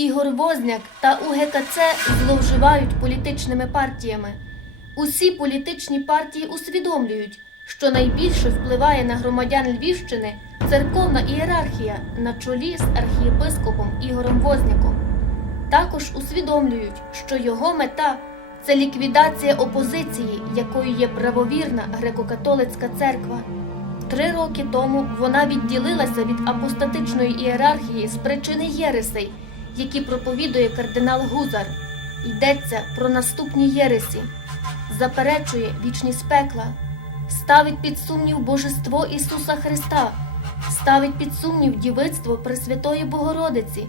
Ігор Возняк та УГКЦ зловживають політичними партіями. Усі політичні партії усвідомлюють, що найбільше впливає на громадян Львівщини церковна ієрархія на чолі з архієпископом Ігорем Возняком. Також усвідомлюють, що його мета це ліквідація опозиції, якою є правовірна греко-католицька церква. Три роки тому вона відділилася від апостатичної ієрархії з причини єресей, які проповідує кардинал Гузар. Йдеться про наступні єресі, заперечує вічність пекла, ставить під сумнів божество Ісуса Христа, ставить під сумнів дівицтво Пресвятої Богородиці,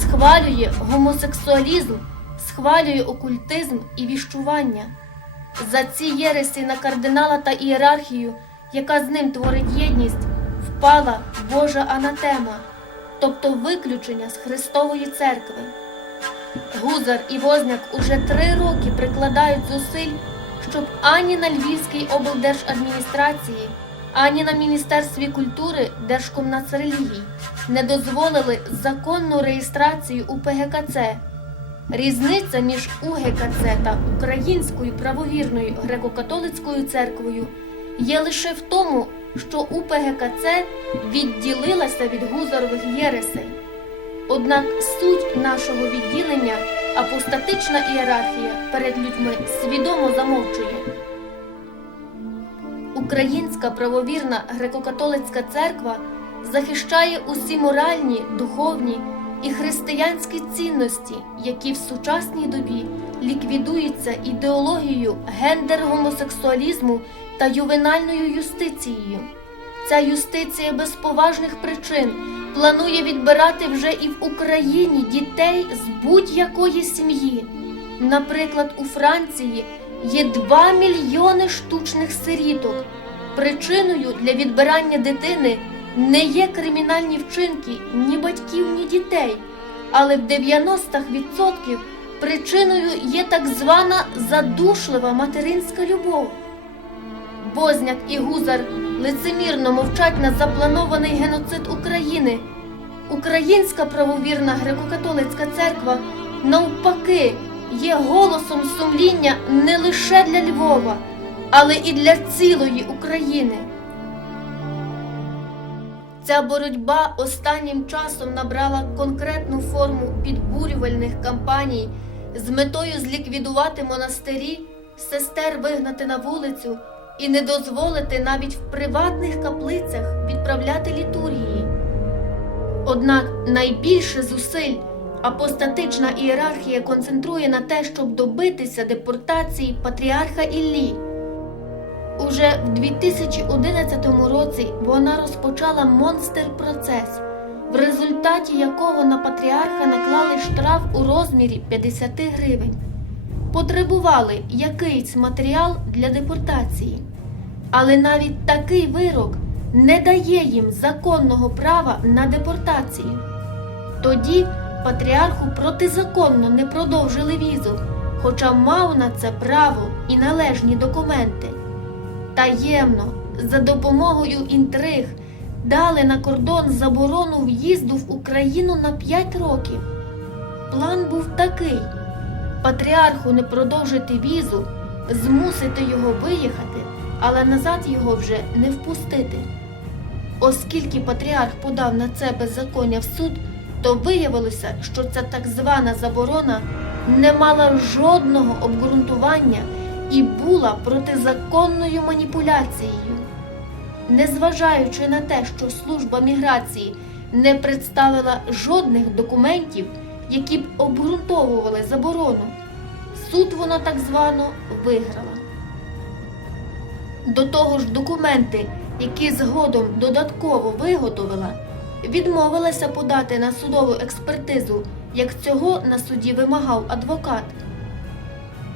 схвалює гомосексуалізм, схвалює окультизм і віщування. За ці єресі на кардинала та ієрархію, яка з ним творить єдність, впала Божа анатема, тобто виключення з Христової церкви. Гузар і Возняк уже три роки прикладають зусиль, щоб ані на Львівській облдержадміністрації, ані на Міністерстві культури Держкомнацрелігій не дозволили законну реєстрацію у ПГКЦ. Різниця між УГКЦ та Українською правовірною греко-католицькою церквою є лише в тому, що УПГКЦ відділилася від гузарових єресей. Однак суть нашого відділення апостатична ієрархія перед людьми свідомо замовчує. Українська правовірна греко-католицька церква захищає усі моральні, духовні і християнські цінності, які в сучасній добі ліквідуються ідеологією гендер-гомосексуалізму та ювенальною юстицією. Ця юстиція без поважних причин планує відбирати вже і в Україні дітей з будь-якої сім'ї. Наприклад, у Франції є 2 мільйони штучних сиріток. Причиною для відбирання дитини не є кримінальні вчинки ні батьків, ні дітей, але в 90% причиною є так звана задушлива материнська любов. Бозняк і Гузар лицемірно мовчать на запланований геноцид України. Українська правовірна греко-католицька церква навпаки є голосом сумління не лише для Львова, але і для цілої України. Ця боротьба останнім часом набрала конкретну форму підбурювальних кампаній з метою зліквідувати монастирі, сестер вигнати на вулицю і не дозволити навіть в приватних каплицях відправляти літургії. Однак найбільше зусиль апостатична ієрархія концентрує на те, щоб добитися депортації патріарха Іллі. Уже в 2011 році вона розпочала монстр-процес, в результаті якого на патріарха наклали штраф у розмірі 50 гривень. Потребували якийсь матеріал для депортації. Але навіть такий вирок не дає їм законного права на депортацію. Тоді патріарху протизаконно не продовжили візу, хоча мав на це право і належні документи. Таємно, за допомогою інтриг, дали на кордон заборону в'їзду в Україну на 5 років. План був такий: патріарху не продовжити візу, змусити його виїхати, але назад його вже не впустити. Оскільки патріарх подав на це беззаконня в суд, то виявилося, що ця так звана заборона не мала жодного обґрунтування і була протизаконною маніпуляцією. Незважаючи на те, що служба міграції не представила жодних документів, які б обґрунтовували заборону, суд вона так звано виграла. До того ж, документи, які згодом додатково виготовила, відмовилася подати на судову експертизу, як цього на суді вимагав адвокат.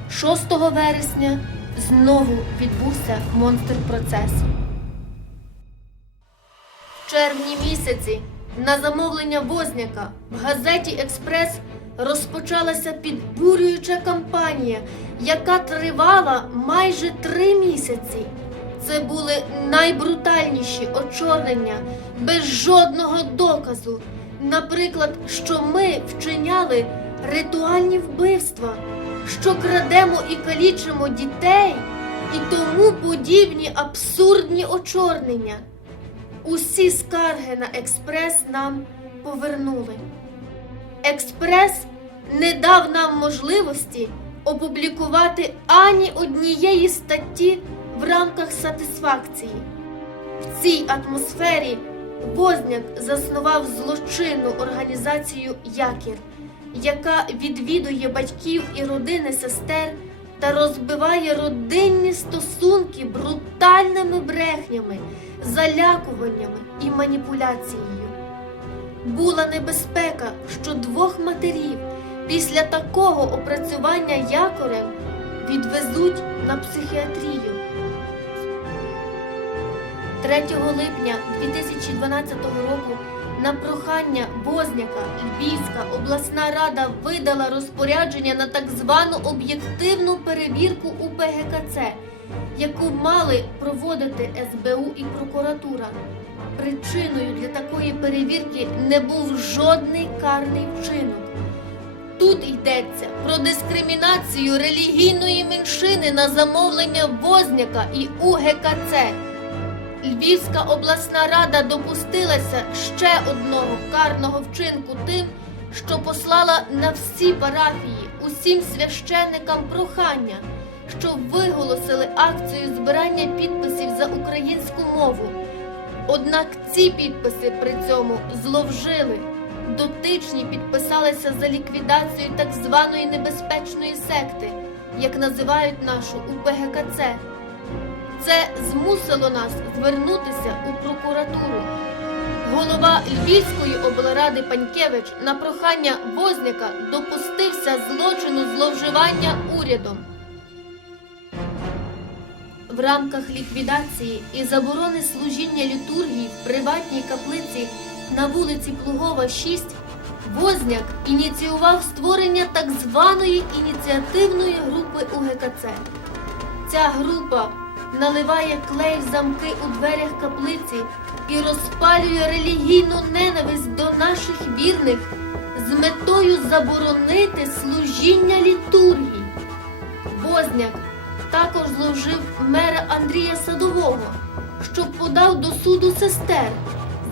6 вересня знову відбувся монстр-процес. В червні місяці на замовлення Возняка в газеті Експрес розпочалася підбурююча кампанія, яка тривала майже три місяці. Це були найбрутальніші очорнення без жодного доказу, Наприклад, що ми вчиняли ритуальні вбивства, що крадемо і калічимо дітей і тому подібні абсурдні очорнення. Усі скарги на експрес нам повернули. Експрес не дав нам можливості опублікувати ані однієї статті в рамках сатисфакції. В цій атмосфері Возняк заснував злочинну організацію Якір, яка відвідує батьків і родини сестер та розбиває родинні стосунки брутальними брехнями, залякуваннями і маніпуляцією. Була небезпека, що двох матерів після такого опрацювання якорем відвезуть на психіатрію. 3 липня 2012 року на прохання Возняка Львівська обласна рада видала розпорядження на так звану об'єктивну перевірку УПГКЦ, яку мали проводити СБУ і прокуратура. Причиною для такої перевірки не був жодний карний вчинок. Тут йдеться про дискримінацію релігійної меншини на замовлення Возняка і УГКЦ. Львівська обласна рада допустилася ще одного карного вчинку тим, що послала на всі парафії усім священникам прохання, щоб виголосили акцію збирання підписів за українську мову. Однак ці підписи при цьому зловжили. Дотичні підписалися за ліквідацію так званої небезпечної секти, як називають нашу УПГКЦ. Це змусило нас звернутися у прокуратуру. Голова Львівської облради Панькевич на прохання Возняка допустився злочину зловживання урядом. В рамках ліквідації і заборони служіння літургії в приватній каплиці на вулиці Плугова, 6 Возняк ініціював створення так званої ініціативної групи УГКЦ. Ця група наливає клей в замки у дверях каплиці і розпалює релігійну ненависть до наших вірних з метою заборонити служіння літургії. Возняк також зложив мера Андрія Садового, щоб подав до суду сестер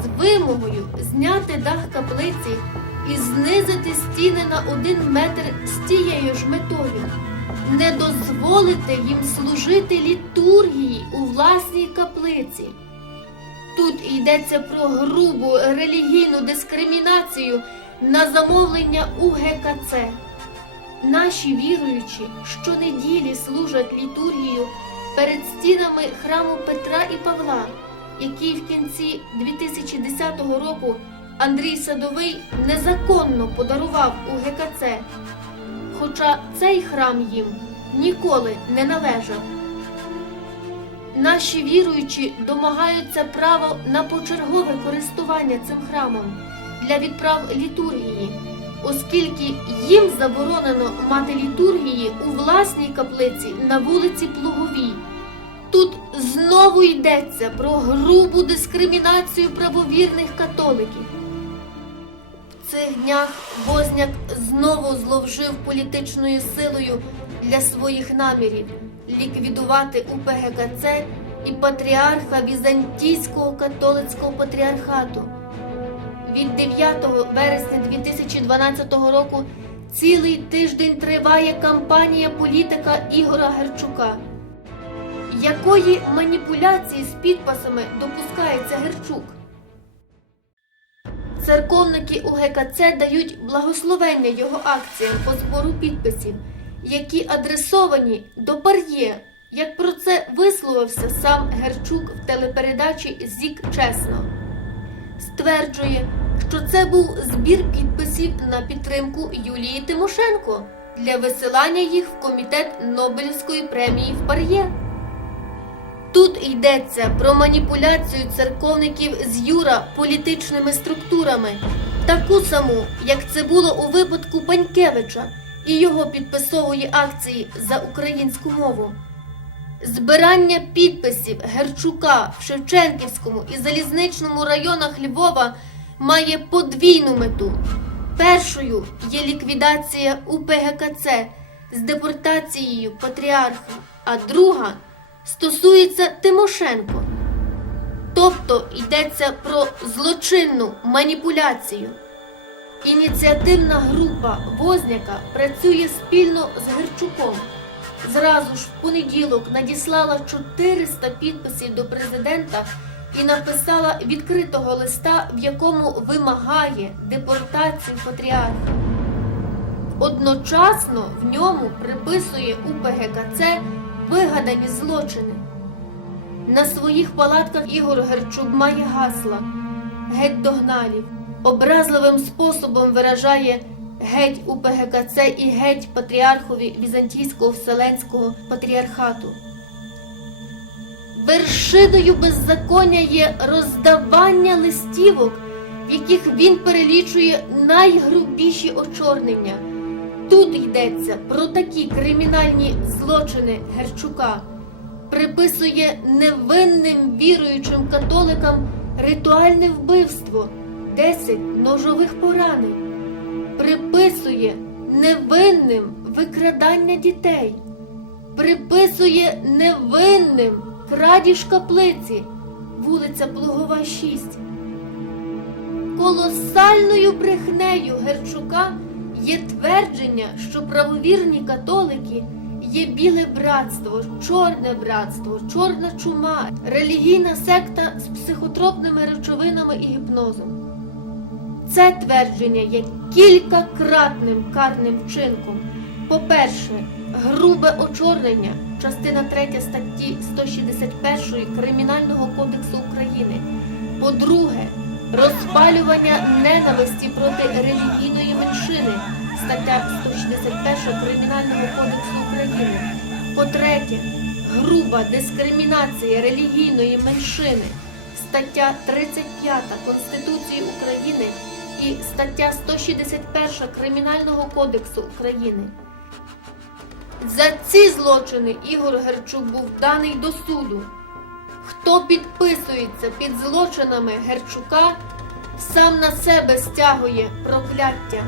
з вимогою зняти дах каплиці і знизити стіни на один метр з тією ж метою не дозволити їм служити літургії у власній каплиці. Тут йдеться про грубу релігійну дискримінацію на замовлення УГКЦ. Наші віруючі щонеділі служать літургію перед стінами храму Петра і Павла, який в кінці 2010 року Андрій Садовий незаконно подарував УГКЦ хоча цей храм їм ніколи не належав. Наші віруючі домагаються права на почергове користування цим храмом для відправ літургії, оскільки їм заборонено мати літургії у власній каплиці на вулиці Плуговій. Тут знову йдеться про грубу дискримінацію правовірних католиків цих днях Возняк знову зловжив політичною силою для своїх намірів ліквідувати УПГКЦ і патріарха Візантійського католицького патріархату. Від 9 вересня 2012 року цілий тиждень триває кампанія політика Ігора Герчука. Якої маніпуляції з підписами допускається Герчук? Церковники УГКЦ дають благословення його акціям по збору підписів, які адресовані до пар'є, як про це висловився сам Герчук в телепередачі Зік Чесно. Стверджує, що це був збір підписів на підтримку Юлії Тимошенко для висилання їх в комітет Нобелівської премії в пар'є. Тут йдеться про маніпуляцію церковників з Юра політичними структурами, таку саму, як це було у випадку Панькевича і його підписової акції за українську мову. Збирання підписів Герчука в Шевченківському і Залізничному районах Львова має подвійну мету. Першою є ліквідація УПГКЦ з депортацією патріарха, а друга стосується Тимошенко. Тобто йдеться про злочинну маніпуляцію. Ініціативна група Возняка працює спільно з Герчуком. Зразу ж в понеділок надіслала 400 підписів до президента і написала відкритого листа, в якому вимагає депортації патріарха. Одночасно в ньому приписує УПГКЦ вигадані злочини. На своїх палатках Ігор Герчук має гасла геть до гналів, образливим способом виражає геть УПГКЦ і геть патріархові Візантійського Вселенського патріархату. Вершиною беззаконня є роздавання листівок, в яких він перелічує найгрубіші очорнення. Тут йдеться про такі кримінальні злочини Герчука, приписує невинним віруючим католикам ритуальне вбивство, 10 ножових поранень, приписує невинним викрадання дітей, приписує невинним крадіж каплиці, вулиця Плугова, 6. Колосальною брехнею Герчука є твердження, що правовірні католики є біле братство, чорне братство, чорна чума, релігійна секта з психотропними речовинами і гіпнозом. Це твердження є кількакратним карним вчинком. По-перше, грубе очорнення, частина 3 статті 161 Кримінального кодексу України. По-друге, розпалювання ненависті проти релігійної меншини, стаття 161 Кримінального кодексу України. По-третє, груба дискримінація релігійної меншини, стаття 35 Конституції України і стаття 161 Кримінального кодексу України. За ці злочини Ігор Герчук був даний до суду. Хто підписується під злочинами Герчука, сам на себе стягує прокляття.